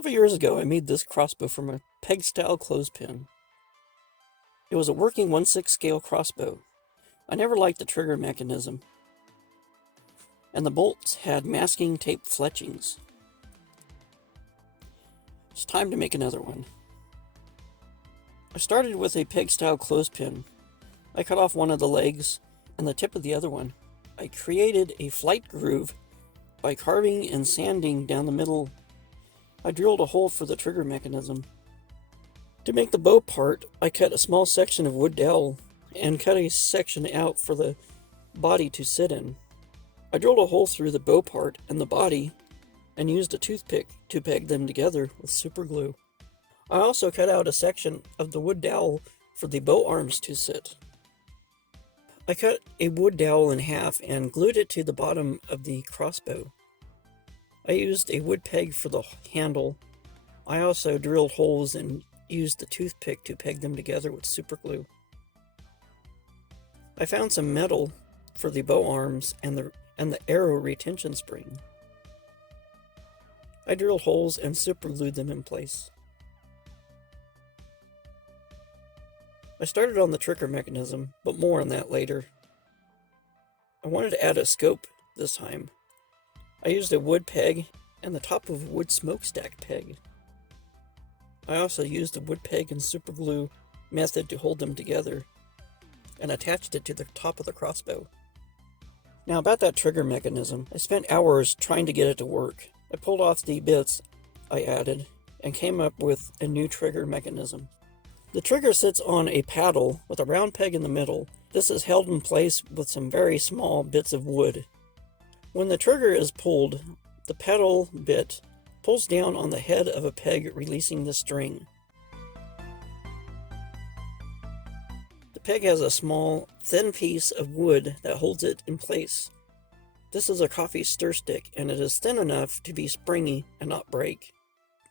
Several years ago, I made this crossbow from a peg-style clothespin. It was a working 1/6 scale crossbow. I never liked the trigger mechanism, and the bolts had masking tape fletchings. It's time to make another one. I started with a peg-style clothespin. I cut off one of the legs and the tip of the other one. I created a flight groove by carving and sanding down the middle. I drilled a hole for the trigger mechanism. To make the bow part, I cut a small section of wood dowel and cut a section out for the body to sit in. I drilled a hole through the bow part and the body and used a toothpick to peg them together with super glue. I also cut out a section of the wood dowel for the bow arms to sit. I cut a wood dowel in half and glued it to the bottom of the crossbow. I used a wood peg for the handle. I also drilled holes and used the toothpick to peg them together with super glue. I found some metal for the bow arms and the arrow retention spring. I drilled holes and super glued them in place. I started on the trigger mechanism, but more on that later. I wanted to add a scope this time. I used a wood peg and the top of a wood smokestack peg. I also used the wood peg and super glue method to hold them together and attached it to the top of the crossbow. Now about that trigger mechanism, I spent hours trying to get it to work. I pulled off the bits I added and came up with a new trigger mechanism. The trigger sits on a paddle with a round peg in the middle. This is held in place with some very small bits of wood. When the trigger is pulled, the paddle bit pulls down on the head of a peg, releasing the string. The peg has a small, thin piece of wood that holds it in place. This is a coffee stir stick, and it is thin enough to be springy and not break.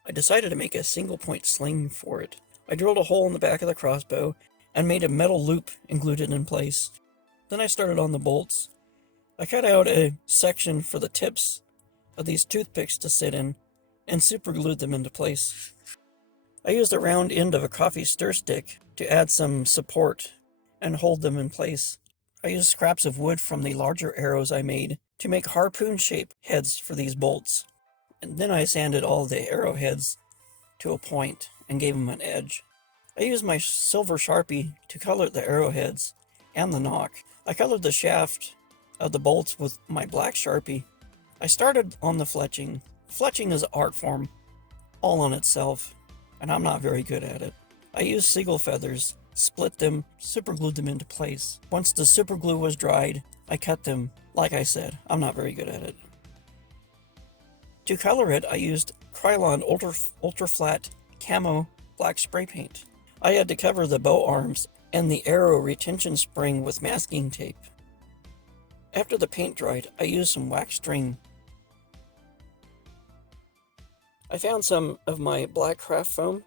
I decided to make a single point sling for it. I drilled a hole in the back of the crossbow and made a metal loop and glued it in place. Then I started on the bolts. I cut out a section for the tips of these toothpicks to sit in and super glued them into place. I used the round end of a coffee stir stick to add some support and hold them in place. I used scraps of wood from the larger arrows I made to make harpoon-shaped heads for these bolts. And then I sanded all the arrowheads to a point and gave them an edge. I used my silver Sharpie to color the arrowheads and the nock. I colored the shaft of the bolts with my black Sharpie. I started on the fletching. Fletching is an art form all on itself, and I'm not very good at it. I used seagull feathers, split them, super glued them into place. Once the super glue was dried, I cut them. Like I said, I'm not very good at it. To color it, I used Krylon ultra flat camo black spray paint. I had to cover the bow arms and the arrow retention spring with masking tape. After the paint dried, I used some wax string. I found some of my black craft foam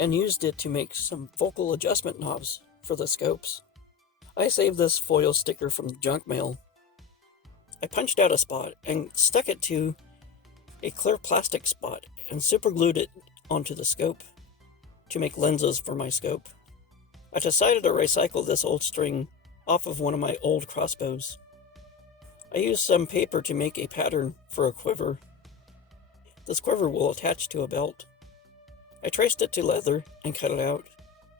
and used it to make some focal adjustment knobs for the scopes. I saved this foil sticker from junk mail. I punched out a spot and stuck it to a clear plastic spot and super glued it onto the scope to make lenses for my scope. I decided to recycle this old string off of one of my old crossbows. I used some paper to make a pattern for a quiver. This quiver will attach to a belt. I traced it to leather and cut it out.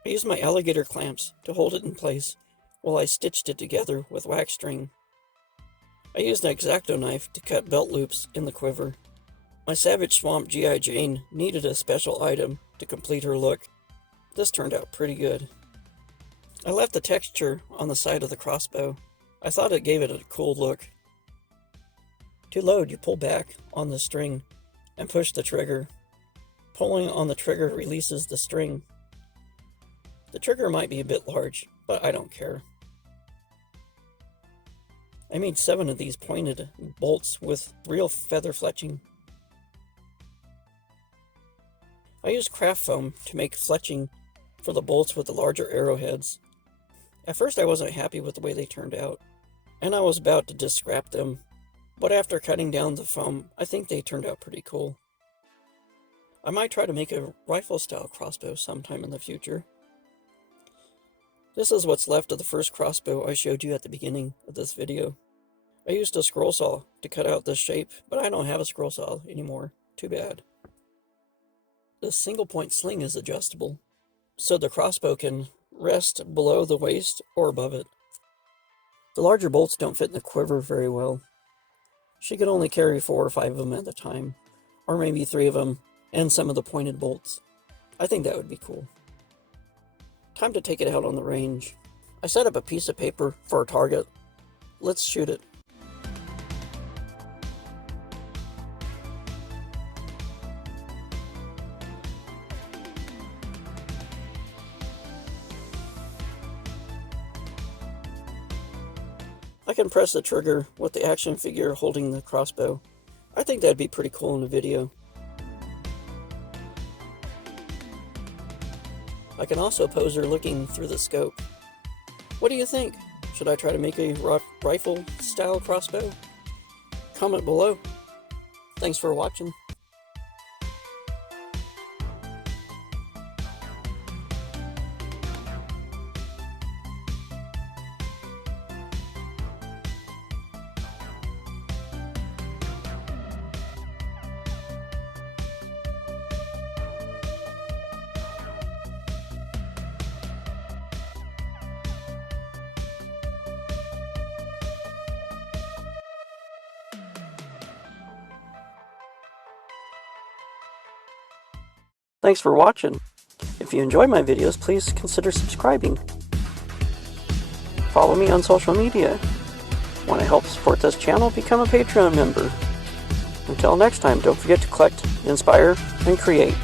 I used my alligator clamps to hold it in place while I stitched it together with wax string. I used an X-Acto knife to cut belt loops in the quiver. My Savage Swamp G.I. Jane needed a special item to complete her look. This turned out pretty good. I left the texture on the side of the crossbow. I thought it gave it a cool look. To load, you pull back on the string and push the trigger. Pulling on the trigger releases the string. The trigger might be a bit large, but I don't care. I made 7 of these pointed bolts with real feather fletching. I used craft foam to make fletching for the bolts with the larger arrowheads. At first I wasn't happy with the way they turned out, and I was about to just scrap them, but after cutting down the foam, I think they turned out pretty cool. I might try to make a rifle-style crossbow sometime in the future. This is what's left of the first crossbow I showed you at the beginning of this video. I used a scroll saw to cut out this shape, but I don't have a scroll saw anymore. Too bad. This single-point sling is adjustable, so the crossbow can rest below the waist or above it. The larger bolts don't fit in the quiver very well. She could only carry 4 or 5 of them at a time, or maybe 3 of them and some of the pointed bolts. I think that would be cool. Time to take it out on the range. I set up a piece of paper for a target. Let's shoot it. I can press the trigger with the action figure holding the crossbow. I think that'd be pretty cool in a video. I can also pose her looking through the scope. What do you think? Should I try to make a rifle-style crossbow? Comment below. Thanks for watching. Thanks for watching. If you enjoy my videos, please consider subscribing. Follow me on social media. Want to help support this channel? Become a Patreon member. Until next time, don't forget to collect, inspire, and create.